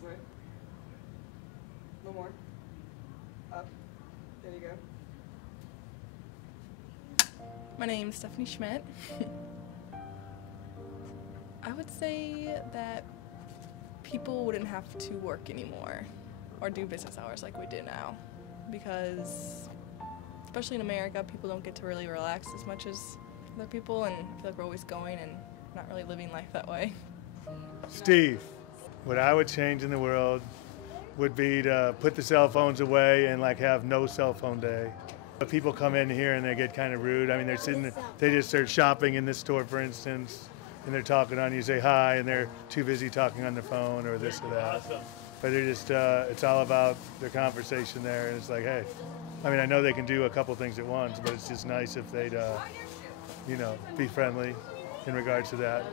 This way. A little more. Up. There you go. My name's Stephanie Schmidt. I would say that people wouldn't have to work anymore or do business hours like we do now, because especially in America, people don't get to really relax as much as other people, and I feel like we're always going and not really living life that way. Steve, what I would change in the world would be to put the cell phones away and like have no cell phone day. But people come in here and they get kind of rude. I mean, they're sitting, they just start shopping in this store, for instance, and they're talking on you, say hi, and they're too busy talking on their phone or this or that. But they're just, it's all about their conversation there, and it's like, hey, I mean, I know they can do a couple things at once, but it's just nice if they'd, you know, be friendly in regards to that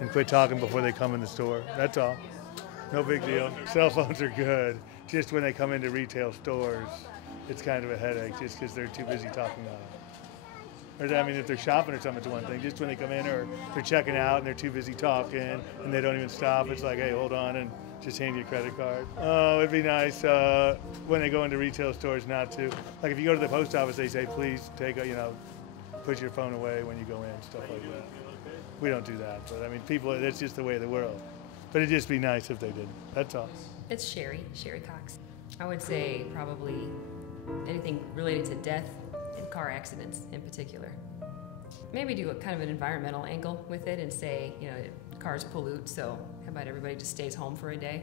and quit talking before they come in the store. That's all. No big deal. Cell phones are good. Just when they come into retail stores, it's kind of a headache just because they're too busy talking on it. Or, I mean, if they're shopping or something, it's one thing. Just when they come in or they're checking out and they're too busy talking and they don't even stop, it's like, hey, hold on and just hand you a credit card. Oh, it'd be nice when they go into retail stores not to. Like if you go to the post office, they say, please take a, you know, put your phone away when you go in, stuff like that. We don't do that, but I mean, people, that's just the way of the world. But it'd just be nice if they did. That's all. It's Sherry Cox. I would say probably anything related to death and car accidents in particular. Maybe do a kind of an environmental angle with it and say, you know, cars pollute, so how about everybody just stays home for a day?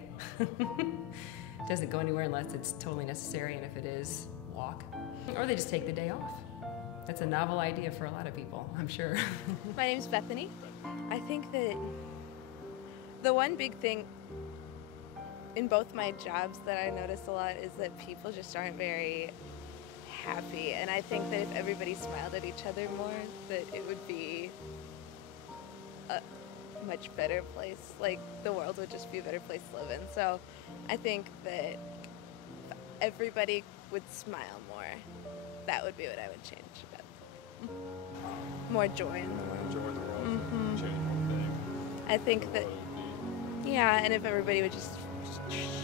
Doesn't go anywhere unless it's totally necessary, and if it is, walk. Or they just take the day off. That's a novel idea for a lot of people, I'm sure. My name's Bethany. I think that the one big thing in both my jobs that I notice a lot is that people just aren't very happy, and I think that if everybody smiled at each other more, that it would be a much better place. Like, the world would just be a better place to live in. So I think that if everybody would smile more, that would be what I would change about it. More joy in the world. Enjoy the world. Change one thing. I think that, yeah, and if everybody would just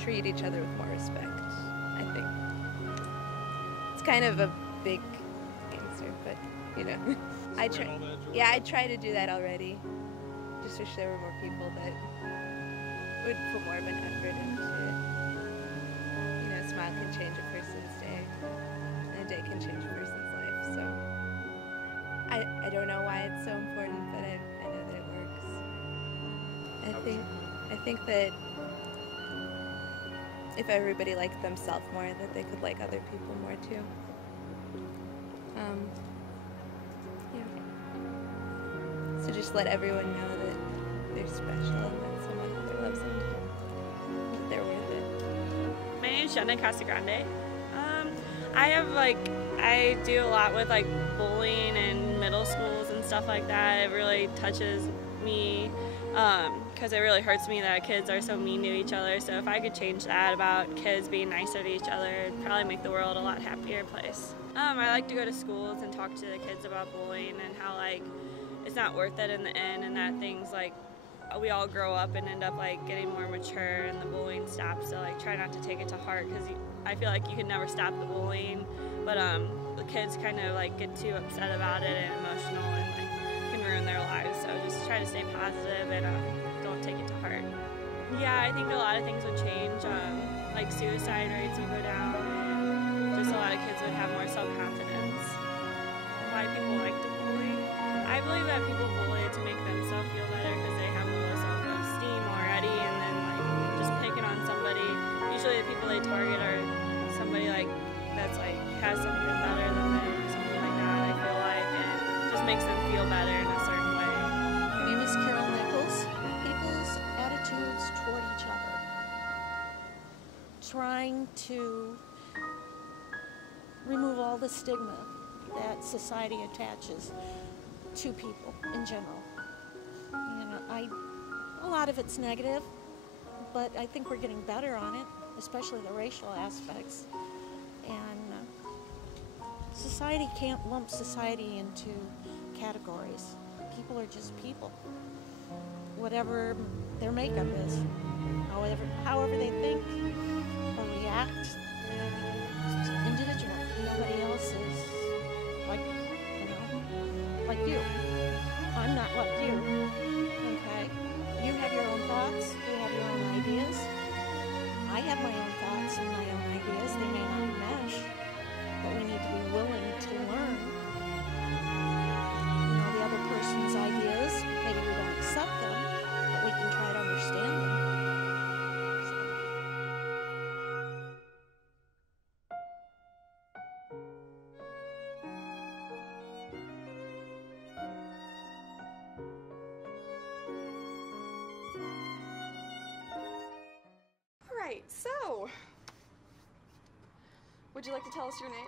treat each other with more respect, I think. It's kind of a big answer, but, you know. I try to do that already. Just wish there were more people that would put more of an effort into it. You know, a smile can change a person's day, and a day can change a person's life, so. I don't know why it's so important, but I know that it works. I think that if everybody liked themselves more, that they could like other people more too. Yeah. So just let everyone know that they're special and that someone out there loves them, that they're worth it. My name is Jenna Casagrande. I do a lot with like bullying in middle schools and stuff like that. It really touches me because it really hurts me that kids are so mean to each other. So if I could change that about kids being nicer to each other, it'd probably make the world a lot happier place. I like to go to schools and talk to the kids about bullying and how like it's not worth it in the end, and that things like we all grow up and end up like getting more mature and the bullying stops. So like try not to take it to heart, because I feel like you can never stop the bullying, but the kids kind of like get too upset about it and emotional and like can ruin their lives. So just try to stay positive and don't take it to heart. Yeah, I think a lot of things would change. Like suicide rates would go down, and just a lot of kids would have more self-confidence. Why people like to bully? I believe that people bully to make themselves feel better because they have a low self-esteem already, and then like just picking on somebody. Usually the people they target are somebody like that's like has something better than them or something like that. I feel like, and just makes them feel better in a certain way. My name is Carol Nichols. People's attitudes toward each other. Trying to remove all the stigma that society attaches to people in general. You know, a lot of it's negative, but I think we're getting better on it, especially the racial aspects. And society can't lump society into categories. People are just people. whatever their makeup is, however they think or react. It's individual. Nobody else is like, like you. I'm not like you. Okay? You have your own thoughts. You have your own ideas. I have my own thoughts and my own ideas. They may not mesh, but we need to be willing to learn. The other person's ideas. Maybe we don't accept them, but we can try to understand them. All right, so would you like to tell us your name?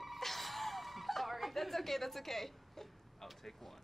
Sorry, that's okay, that's okay. I'll take one.